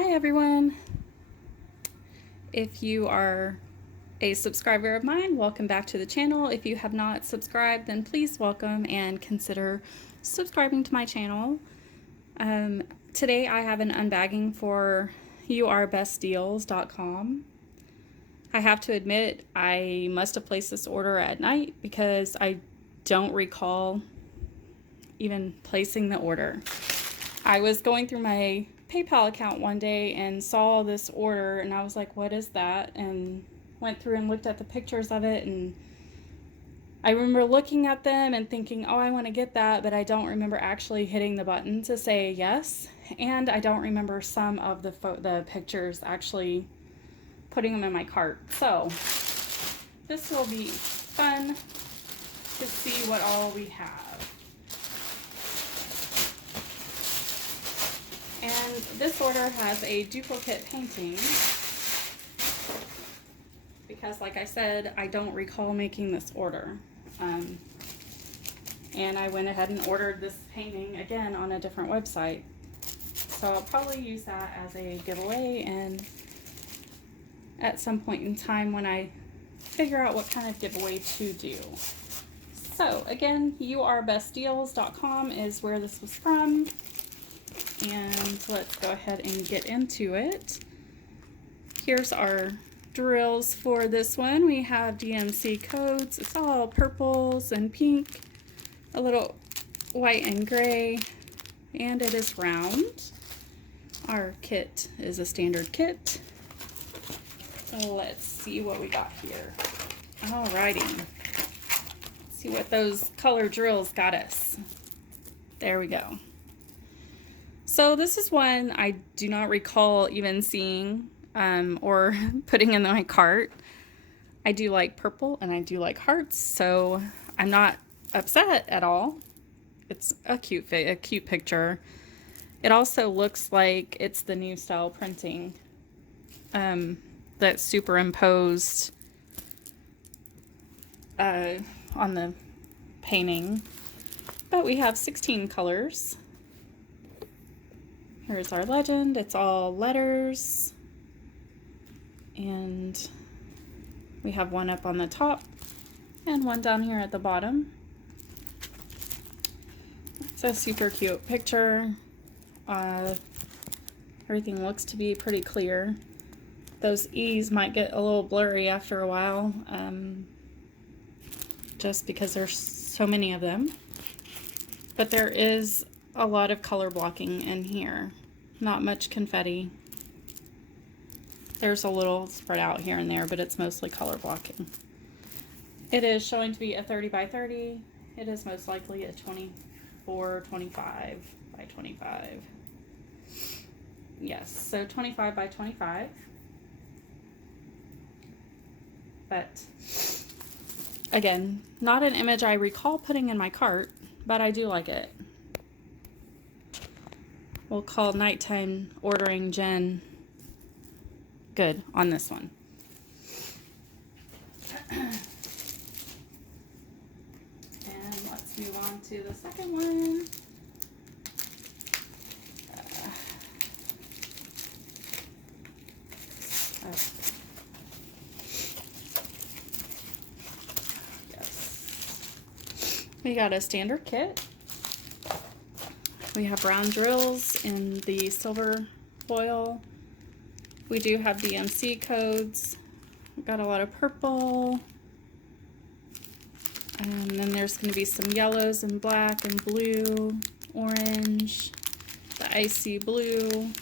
Hi everyone! If you are a subscriber of mine, welcome back to the channel. If you have not subscribed, then please welcome and consider subscribing to my channel. Today I have an unbagging for Urbestdeals.com. I have to admit I must have placed this order at night because I don't recall even placing the order. I was going through my PayPal account one day and saw this order and I was like, what is that? And went through and looked at the pictures of it, and I remember looking at them and thinking, oh, I want to get that, but I don't remember actually hitting the button to say yes, and I don't remember some of the pictures actually putting them in my cart. So this will be fun to see what all we have. And this order has a duplicate painting because, like I said, I don't recall making this order. And I went ahead and ordered this painting again on a different website. So I'll probably use that as a giveaway, and at some point in time when I figure out what kind of giveaway to do. So again, Urbestdeals.com is where this was from. And let's go ahead and get into it. Here's our drills for this one. We have DMC codes. It's all purples and pink, a little white and gray, and it is round. Our kit is a standard kit. So let's see what we got here. Alrighty. Let's see what those color drills got us. There we go. So this is one I do not recall even seeing or putting in my cart. I do like purple and I do like hearts, so I'm not upset at all. It's a cute picture. It also looks like it's the new style printing that's superimposed on the painting. But we have 16 colors. Here's our legend. It's all letters. And we have one up on the top and one down here at the bottom. It's a super cute picture. Everything looks to be pretty clear. Those E's might get a little blurry after a while, just because there's so many of them. But there is a lot of color blocking in here. Not much confetti. There's a little spread out here and there, but it's mostly color blocking. It is showing to be a 30 by 30. It is most likely a 24, 25 by 25. Yes, so 25 by 25. But again, not an image I recall putting in my cart, but I do like it. We'll call nighttime ordering Jen good on this one. And let's move on to the second one. Yes. We got a standard kit. We have round drills in the silver foil. We do have DMC codes. We've got a lot of purple. And then there's going to be some yellows and black and blue, orange, the icy blue.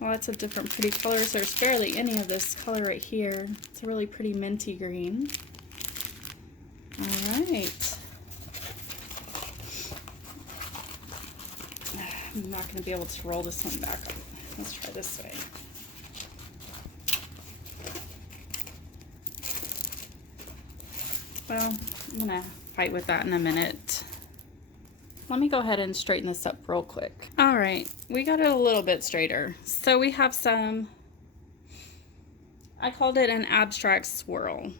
Lots of different pretty colors. There's barely any of this color right here. It's a really pretty minty green. All right. I'm not going to be able to roll this one back up. Let's try this way. Well, I'm going to fight with that in a minute. Let me go ahead and straighten this up real quick. All right, we got it a little bit straighter. So we have some, I called it an abstract swirl.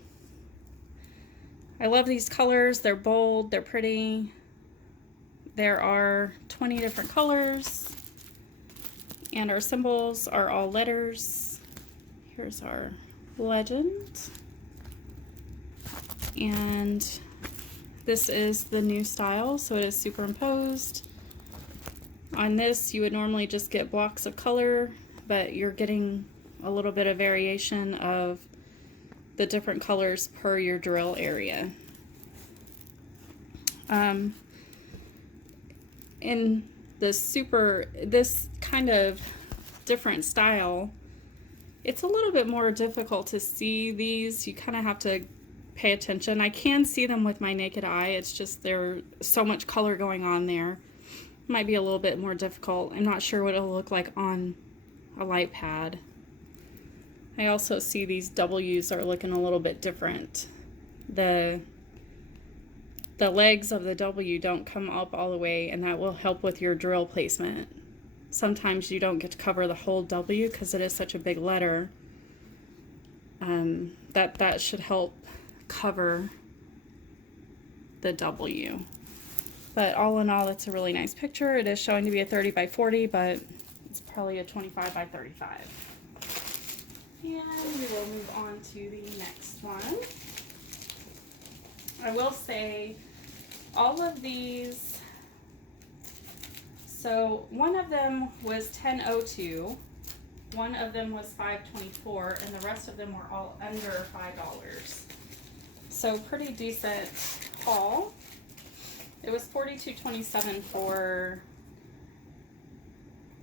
I love these colors. They're bold, they're pretty. There are 20 different colors. And our symbols are all letters. Here's our legend. And this is the new style, so it is superimposed. On this, you would normally just get blocks of color, but you're getting a little bit of variation of the different colors per your drill area. In this kind of different style, it's a little bit more difficult to see these. You kind of have to pay attention. I can see them with my naked eye. It's just there's so much color going on there. Might be a little bit more difficult. I'm not sure what it'll look like on a light pad. I also see these W's are looking a little bit different. The legs of the W don't come up all the way, and that will help with your drill placement. Sometimes you don't get to cover the whole W because it is such a big letter. That should help cover the W. But all in all, it's a really nice picture. It is showing to be a 30 by 40, but it's probably a 25 by 35. And we will move on to the next one. I will say all of these, so one of them was $10.02, one of them was $5.24, and the rest of them were all under $5. So pretty decent haul. It was $42.27 for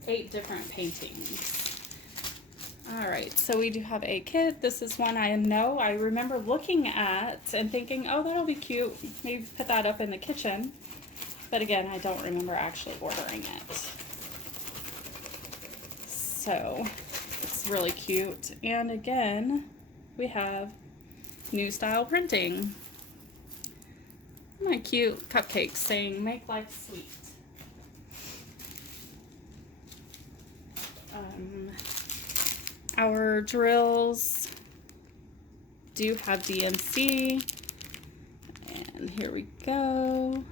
8 different paintings. All right, so we do have a kit. This is one I know I remember looking at and thinking, oh, that'll be cute. Maybe put that up in the kitchen. But again, I don't remember actually ordering it. So it's really cute. And again, we have new style printing. My cute cupcakes saying, make life sweet. Our drills do have DMC, and here we go.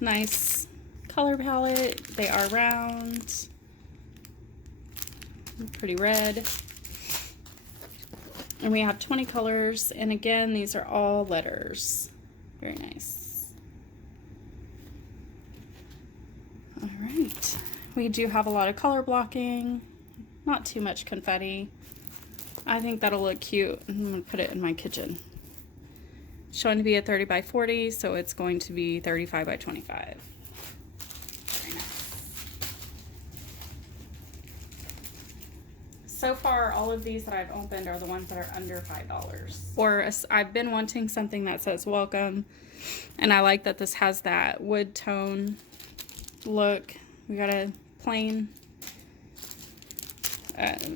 Nice color palette. They are round, pretty red, and we have 20 colors, and again, these are all letters. Very nice. All right, we do have a lot of color blocking. Not too much confetti. I think that'll look cute. I'm gonna put it in my kitchen. It's showing to be a 30 by 40, so it's going to be 35 by 25. Very nice. So far, all of these that I've opened are the ones that are under $5. Or I've been wanting something that says welcome, and I like that this has that wood tone look. We got a plain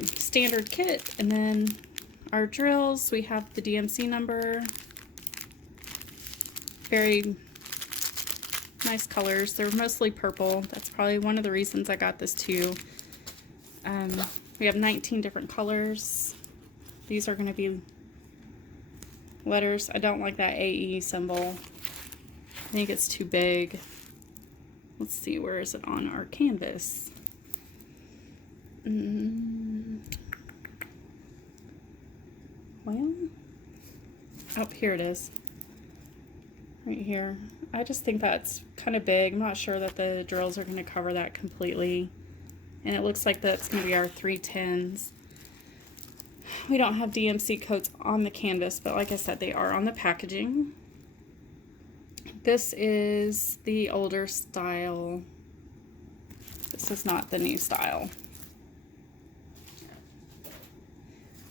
standard kit, and then our drills, we have the DMC number. Very nice colors. They're mostly purple. That's probably one of the reasons I got this too. We have 19 different colors. These are going to be letters. I don't like that AE symbol. I think it's too big. Let's see, where is it on our canvas? Well, oh, here it is. Right here. I just think that's kind of big. I'm not sure that the drills are going to cover that completely. And it looks like that's going to be our 310s. We don't have DMC codes on the canvas, but like I said, they are on the packaging. This is the older style. This is not the new style.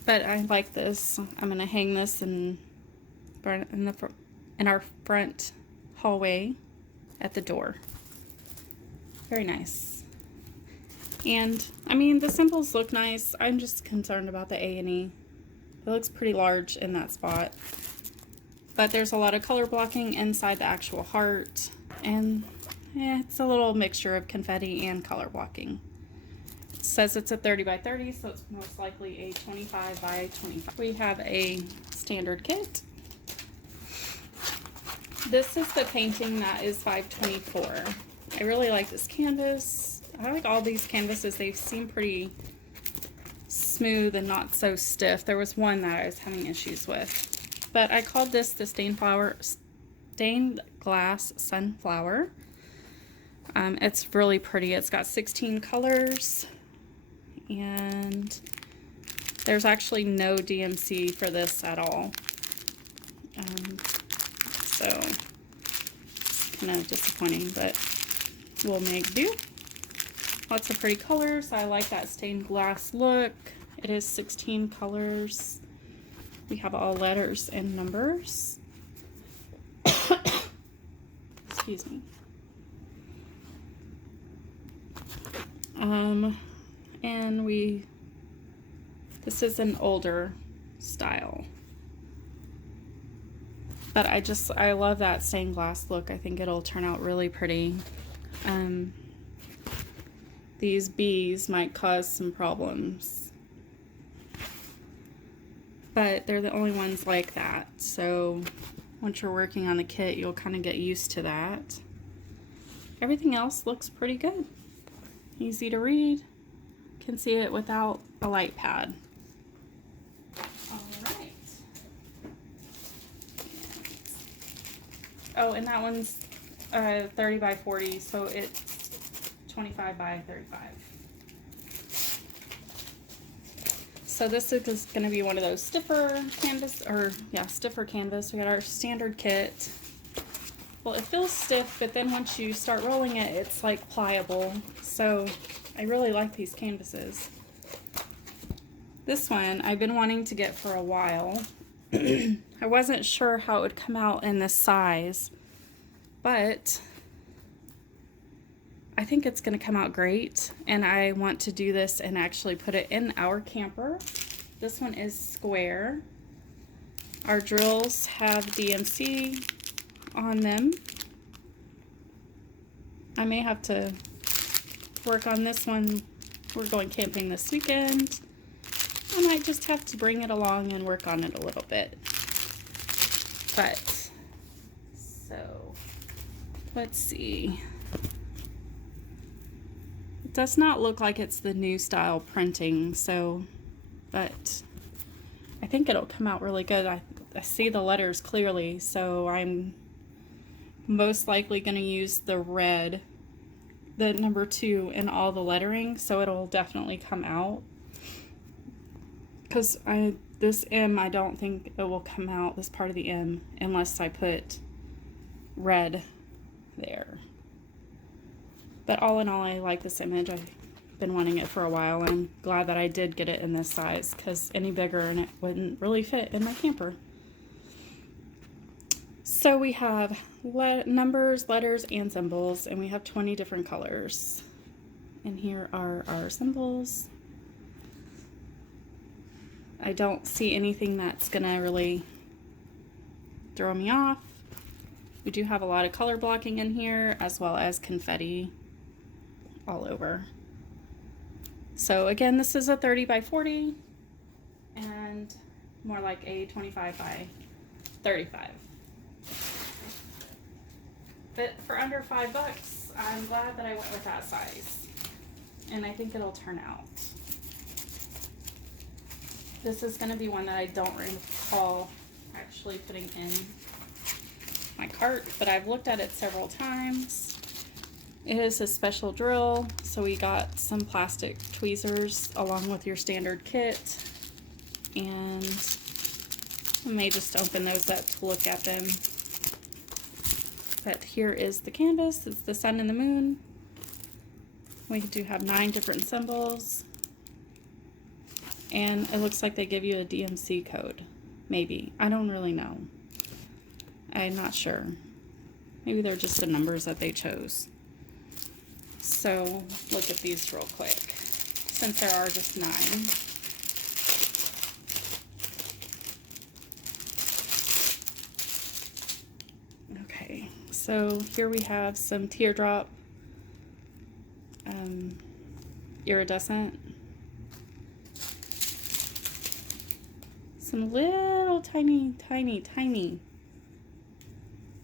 But I like this. I'm going to hang this in our front hallway at the door. Very nice. And I mean, the symbols look nice. I'm just concerned about the A&E. It looks pretty large in that spot. But there's a lot of color blocking inside the actual heart, and it's a little mixture of confetti and color blocking. It says it's a 30 by 30, so it's most likely a 25 by 25. We have a standard kit. This is the painting that is $5.24. I really like this canvas. I like all these canvases. They seem pretty smooth and not so stiff. There was one that I was having issues with. But I called this the stained glass sunflower. It's really pretty. It's got 16 colors. And there's actually no DMC for this at all. So it's kind of disappointing, but we'll make do. Lots of pretty colors. I like that stained glass look. It is 16 colors. We have all letters and numbers. Excuse me. And this is an older style. But I love that stained glass look. I think it'll turn out really pretty. These bees might cause some problems, but they're the only ones like that. So once you're working on the kit, you'll kind of get used to that. Everything else looks pretty good. Easy to read. Can see it without a light pad. All right. Oh, and that one's 30 by 40, so it's 25 by 35. So this is going to be one of those stiffer canvas, stiffer canvas. We got our standard kit. Well, it feels stiff, but then once you start rolling it, it's like pliable. So I really like these canvases. This one I've been wanting to get for a while. I wasn't sure how it would come out in this size, but I think it's going to come out great, and I want to do this and actually put it in our camper. This one is square. Our drills have DMC on them. I may have to work on this one. We're going camping this weekend. I might just have to bring it along and work on it a little bit. But, so, let's see. It does not look like it's the new style printing, so, but I think it'll come out really good. I see the letters clearly, so I'm most likely going to use the red, the number 2 in all the lettering, so it'll definitely come out. Because this M, I don't think it will come out, this part of the M, unless I put red there. But all in all, I like this image. I've been wanting it for a while, and I'm glad that I did get it in this size, because any bigger and it wouldn't really fit in my camper. So we have numbers, letters, and symbols, and we have 20 different colors. And here are our symbols. I don't see anything that's gonna really throw me off. We do have a lot of color blocking in here, as well as confetti all over. So again, this is a 30 by 40 and more like a 25 by 35. But for under $5, I'm glad that I went with that size, and I think it'll turn out. This is going to be one that I don't recall actually putting in my cart, but I've looked at it several times. It is a special drill, so we got some plastic tweezers along with your standard kit, and I may just open those up to look at them. But here is the canvas. It's the sun and the moon. We do have 9 different symbols, and it looks like they give you a DMC code. Maybe. I don't really know. I'm not sure. Maybe they're just the numbers that they chose. So look at these real quick, since there are just 9. Okay, so here we have some teardrop iridescent. Some little tiny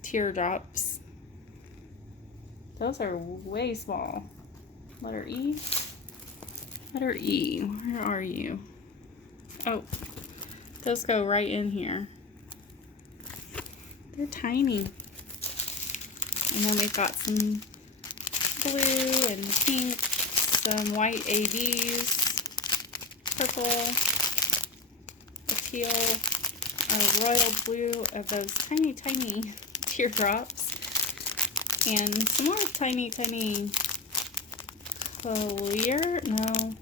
teardrops. Those are way small. Letter E. Letter E, where are you? Oh, those go right in here. They're tiny. And then we've got some blue and pink, some white ABs, purple, a teal, a royal blue of those tiny, tiny teardrops, and some more tiny, tiny clear, no,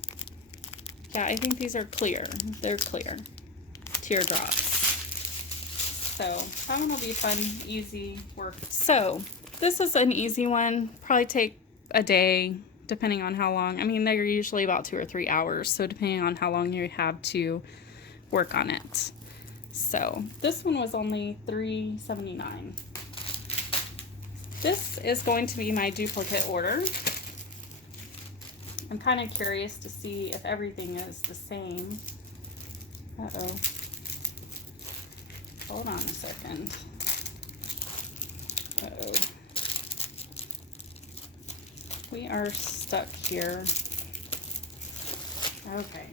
yeah, I think these are clear. They're clear teardrops. So that one will be fun, easy work. So this is an easy one. Probably take a day, depending on how long. I mean, they're usually about 2 or 3 hours. So depending on how long you have to work on it. So this one was only $3.79. This is going to be my duplicate order. I'm kind of curious to see if everything is the same. Uh-oh. Hold on a second. Uh-oh. We are stuck here. Okay.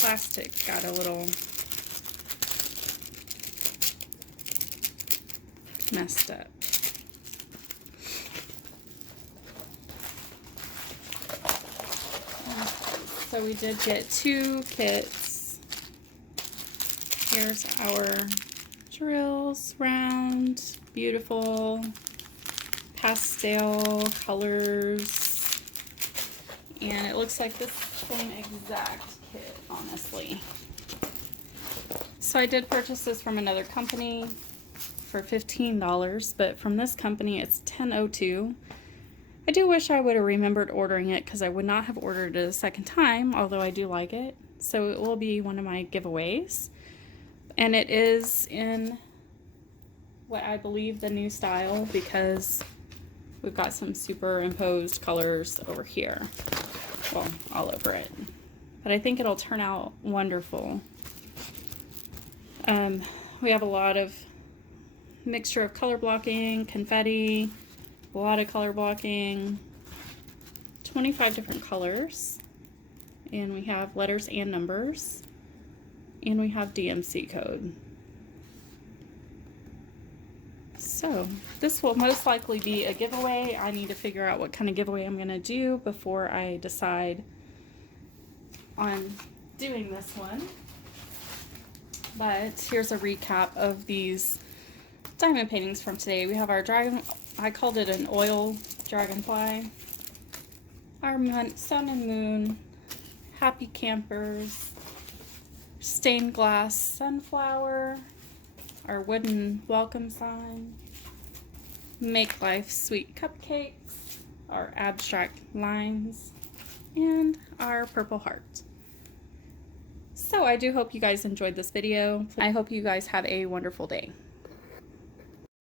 Plastic got a little messed up. So we did get 2 kits. Here's our drills, round, beautiful, pastel colors. And it looks like this same exact kit, honestly. So I did purchase this from another company for $15, but from this company it's $10.02. I do wish I would have remembered ordering it because I would not have ordered it a second time, although I do like it. So it will be one of my giveaways. And it is in what I believe the new style because we've got some superimposed colors over here. Well, all over it. But I think it'll turn out wonderful. We have a lot of mixture of color blocking, confetti, a lot of color blocking, 25 different colors, and we have letters and numbers, and we have DMC code. So this will most likely be a giveaway. I need to figure out what kind of giveaway I'm going to do before I decide on doing this one. But here's a recap of these diamond paintings from today. We have our dragon, I called it an oil dragonfly, our sun and moon, happy campers, stained glass sunflower, our wooden welcome sign, make life sweet cupcakes, our abstract lines, and our purple heart. So I do hope you guys enjoyed this video. I hope you guys have a wonderful day.